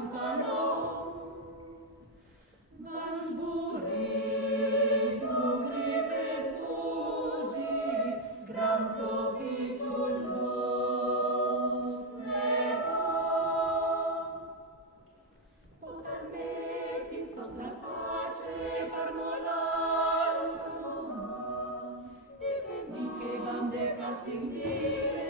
campano, vanus burrito gripes fusis, gram topiciullo lebo. Potan metin sopra pace parmolarum cantoma, dice gam de casim vile,